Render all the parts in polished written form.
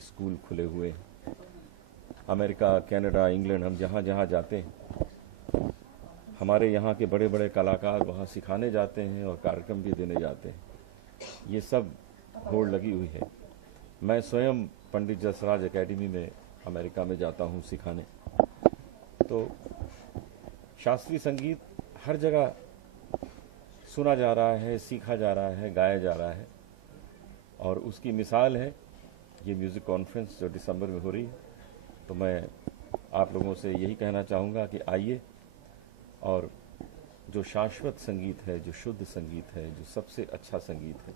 School खुले हुए हैं। अमेरिका, कनाडा, इंग्लैंड, हम जहाँ जहाँ जाते हैं हमारे यहाँ के बड़े बड़े कलाकार वहाँ सिखाने जाते हैं और कार्यक्रम भी देने जाते हैं। ये सब होड़ लगी हुई है। मैं स्वयं पंडित जसराज एकेडमी में अमेरिका में जाता हूँ सिखाने। तो शास्त्रीय संगीत हर जगह सुना जा रहा है, सीखा जा रहा है, गाया जा रहा है, और उसकी मिसाल है ये म्यूज़िक कॉन्फ्रेंस जो दिसंबर में हो रही है। तो मैं आप लोगों से यही कहना चाहूँगा कि आइए, और जो शाश्वत संगीत है, जो शुद्ध संगीत है, जो सबसे अच्छा संगीत है,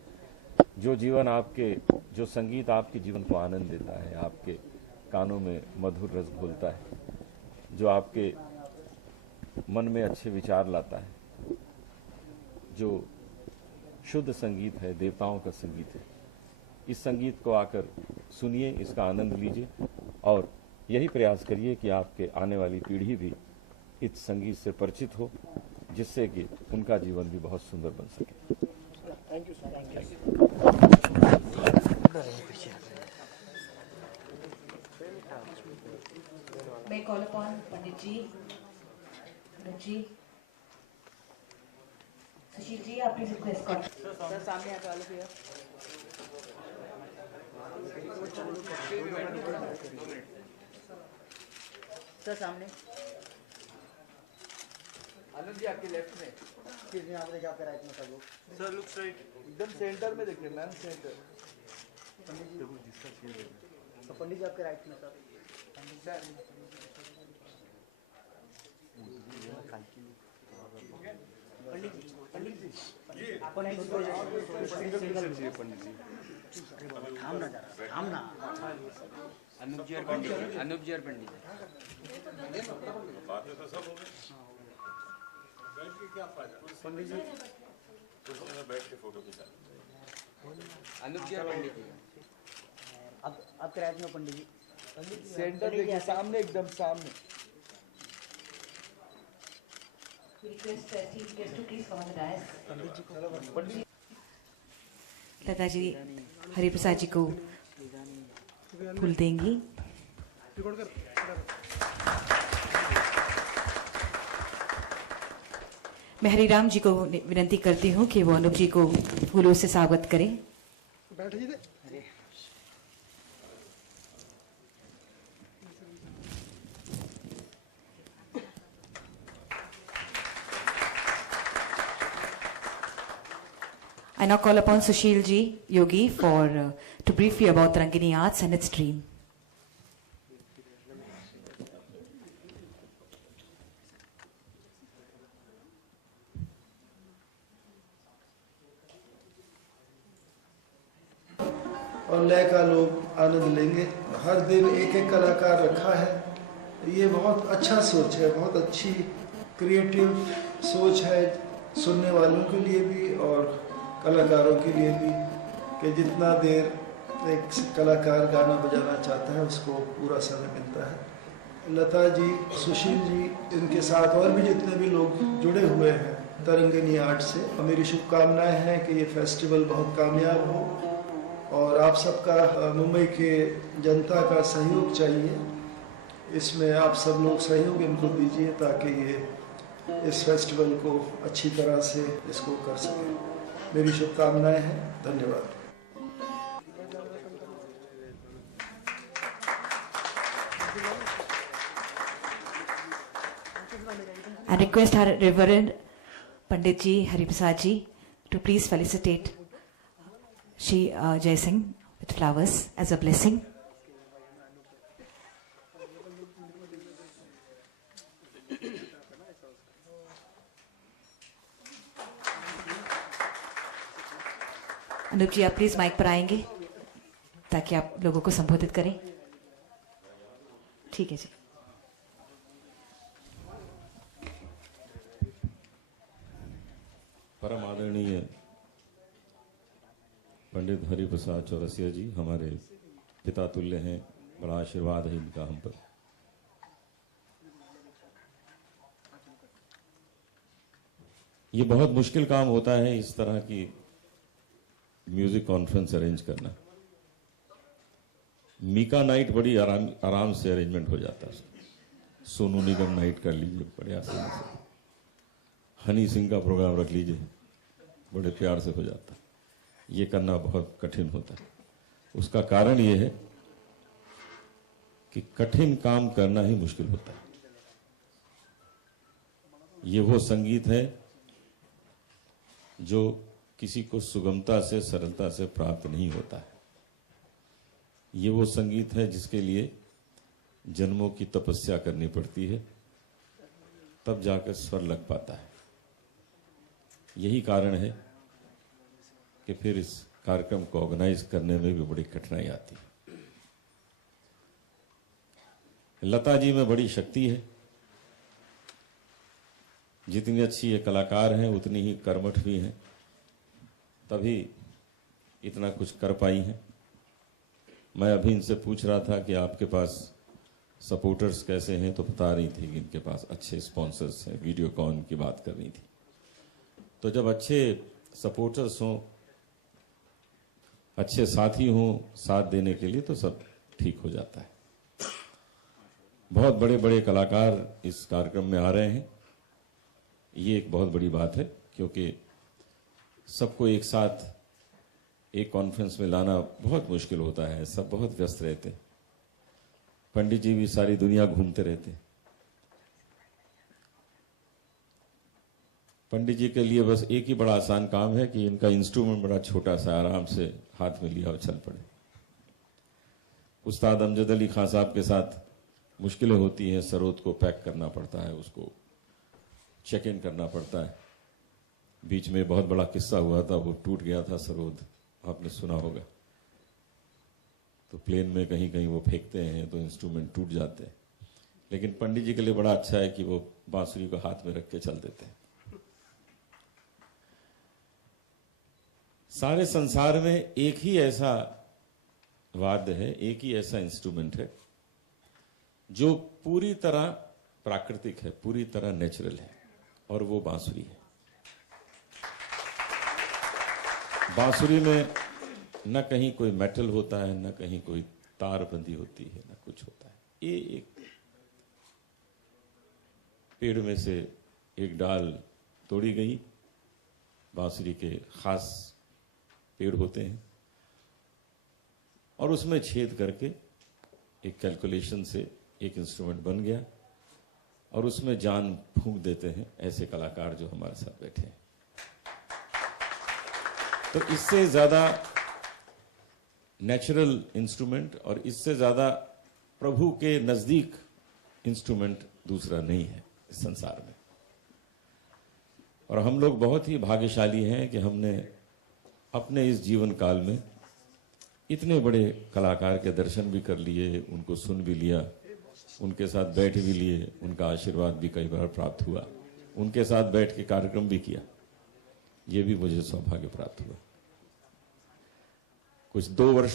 जो संगीत आपके जीवन को आनंद देता है, आपके कानों में मधुर रस घोलता है, जो आपके मन में अच्छे विचार लाता है, जो शुद्ध संगीत है, देवताओं का संगीत है, इस संगीत को आकर सुनिए, इसका आनंद लीजिए, और यही प्रयास करिए कि आपके आने वाली पीढ़ी भी इस संगीत से परिचित हो, जिससे कि उनका जीवन भी बहुत सुंदर बन सके। Thank you sir. May I call upon Pandit ji, Anup ji, Sushil ji, आप प्लीज रिक्वेस्ट कर। सर सामने आकर आलो भैया। सर सामने। आनंद जी आपके लेफ्ट में। किस में आप देखिए, आपके राइट में सब लोग। सर लुक स्ट्रेट, एकदम सेंटर में देखिए मैम, सेंटर। पंडित जी, तो पंडित जी आपके राइट में सर। पंडित जी आपको नहीं थाम ना जरा, थाम ना। अनूप जी और पंडित पंडित जी बैठ के फोटो खिंचा। अनूप जी और पंडित जी आपके राइट में पंडित जी। सेंटर देखिए, सामने, एकदम सामने। लता जी हरिप्रसाद जी को फूल देंगी। मैं हरिराम जी को विनती करती हूँ कि वो अनुप जी को फूलों से स्वागत करें। I now call upon Sushil ji, Yogi, to brief you about Rangini Arts and its dream. और लय का लोग आनंद लेंगे। हर दिन एक एक कलाकार रखा है। ये बहुत अच्छा सोच है, बहुत अच्छी क्रिएटिव सोच है, सुनने वालों के लिए भी और कलाकारों के लिए भी, कि जितना देर एक कलाकार गाना बजाना चाहता है उसको पूरा समय मिलता है। लता जी, सुशील जी, इनके साथ और भी जितने भी लोग जुड़े हुए हैं तरंगिनी आर्ट से, और मेरी शुभकामनाएं हैं कि ये फेस्टिवल बहुत कामयाब हो, और आप सबका, मुंबई के जनता का सहयोग चाहिए। इसमें आप सब लोग सहयोग इनको दीजिए ताकि ये इस फेस्टिवल को अच्छी तरह से इसको कर सकें। मेरी शुभकामनाएं हैं। धन्यवाद। I request our Reverend Pandit ji Hariprasad ji to please felicitate Shri Jai Singh with flowers as a blessing. Anup जी आप प्लीज माइक पर आएंगे ताकि आप लोगों को संबोधित करें। ठीक है जी। परम आदरणीय पंडित हरिप्रसाद चौरसिया जी हमारे पिता तुल्य हैं, बड़ा आशीर्वाद है इनका हम पर। ये बहुत मुश्किल काम होता है इस तरह की म्यूजिक कॉन्फ्रेंस अरेंज करना। मीका नाइट बड़ी आराम से अरेंजमेंट हो जाता है। सोनू निगम नाइट कर लीजिए बड़े आसानी से, हनी सिंह का प्रोग्राम रख लीजिए, बड़े प्यार से हो जाता है। ये करना बहुत कठिन होता है। उसका कारण ये है कि कठिन काम करना ही मुश्किल होता है। ये वो संगीत है जो किसी को सुगमता से, सरलता से प्राप्त नहीं होता है। ये वो संगीत है जिसके लिए जन्मों की तपस्या करनी पड़ती है, तब जाकर स्वर लग पाता है। यही कारण है कि फिर इस कार्यक्रम को ऑर्गेनाइज करने में भी बड़ी कठिनाई आती है। लता जी में बड़ी शक्ति है। जितनी अच्छी ये कलाकार हैं उतनी ही कर्मठ भी हैं, तभी इतना कुछ कर पाई हैं। मैं अभी इनसे पूछ रहा था कि आपके पास सपोर्टर्स कैसे हैं, तो बता रही थी कि इनके पास अच्छे स्पॉन्सर्स हैं। वीडियोकॉन की बात कर रही थी। तो जब अच्छे सपोर्टर्स हों, अच्छे साथी हों साथ देने के लिए, तो सब ठीक हो जाता है। बहुत बड़े बड़े कलाकार इस कार्यक्रम में आ रहे हैं। ये एक बहुत बड़ी बात है, क्योंकि सबको एक साथ एक कॉन्फ्रेंस में लाना बहुत मुश्किल होता है। सब बहुत व्यस्त रहते हैं। पंडित जी भी सारी दुनिया घूमते रहते हैं। पंडित जी के लिए बस एक ही बड़ा आसान काम है कि इनका इंस्ट्रूमेंट बड़ा छोटा सा, आराम से हाथ में लिया और चल पड़े। उस्ताद अमजद अली खान साहब के साथ मुश्किलें होती हैं। सरोद को पैक करना पड़ता है, उसको चेक इन करना पड़ता है। बीच में बहुत बड़ा किस्सा हुआ था, वो टूट गया था सरोद, आपने सुना होगा। तो प्लेन में कहीं कहीं वो फेंकते हैं तो इंस्ट्रूमेंट टूट जाते हैं। लेकिन पंडित जी के लिए बड़ा अच्छा है कि वो बांसुरी को हाथ में रख के चल देते हैं। सारे संसार में एक ही ऐसा वाद्य है, एक ही ऐसा इंस्ट्रूमेंट है जो पूरी तरह प्राकृतिक है, पूरी तरह नेचुरल है, और वो बांसुरी है। बांसुरी में न कहीं कोई मेटल होता है, न कहीं कोई तार बंदी होती है, न कुछ होता है। ये एक पेड़ में से एक डाल तोड़ी गई, बांसुरी के खास पेड़ होते हैं, और उसमें छेद करके एक कैलकुलेशन से एक इंस्ट्रूमेंट बन गया, और उसमें जान फूंक देते हैं ऐसे कलाकार जो हमारे साथ बैठे हैं। तो इससे ज्यादा नेचुरल इंस्ट्रूमेंट और इससे ज्यादा प्रभु के नजदीक इंस्ट्रूमेंट दूसरा नहीं है इस संसार में। और हम लोग बहुत ही भाग्यशाली हैं कि हमने अपने इस जीवन काल में इतने बड़े कलाकार के दर्शन भी कर लिए, उनको सुन भी लिया, उनके साथ बैठ भी लिए, उनका आशीर्वाद भी कई बार प्राप्त हुआ, उनके साथ बैठ के कार्यक्रम भी किया। ये भी मुझे सौभाग्य प्राप्त हुआ। कुछ 2 वर्ष